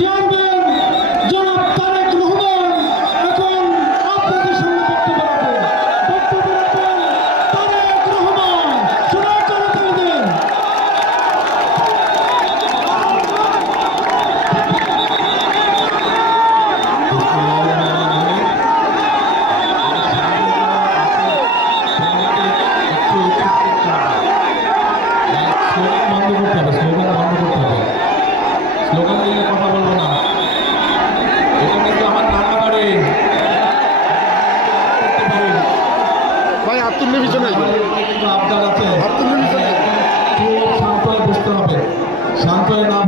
Chairman জনাব তারেক রহমান এখন আপনাদের সামনে বক্তব্য রাখবেন। তারেক রহমান শোনার জন্য তুলে দেন। স্লোগান দিয়ে কথা বলবো না, এটা কিন্তু আমার নানা বাড়ি। ভাই হাত তুললে পিছনে আবদার আছে, হাত তুললে পিছনে শান্ত হয়ে বসতে হবে, শান্ত হয়ে না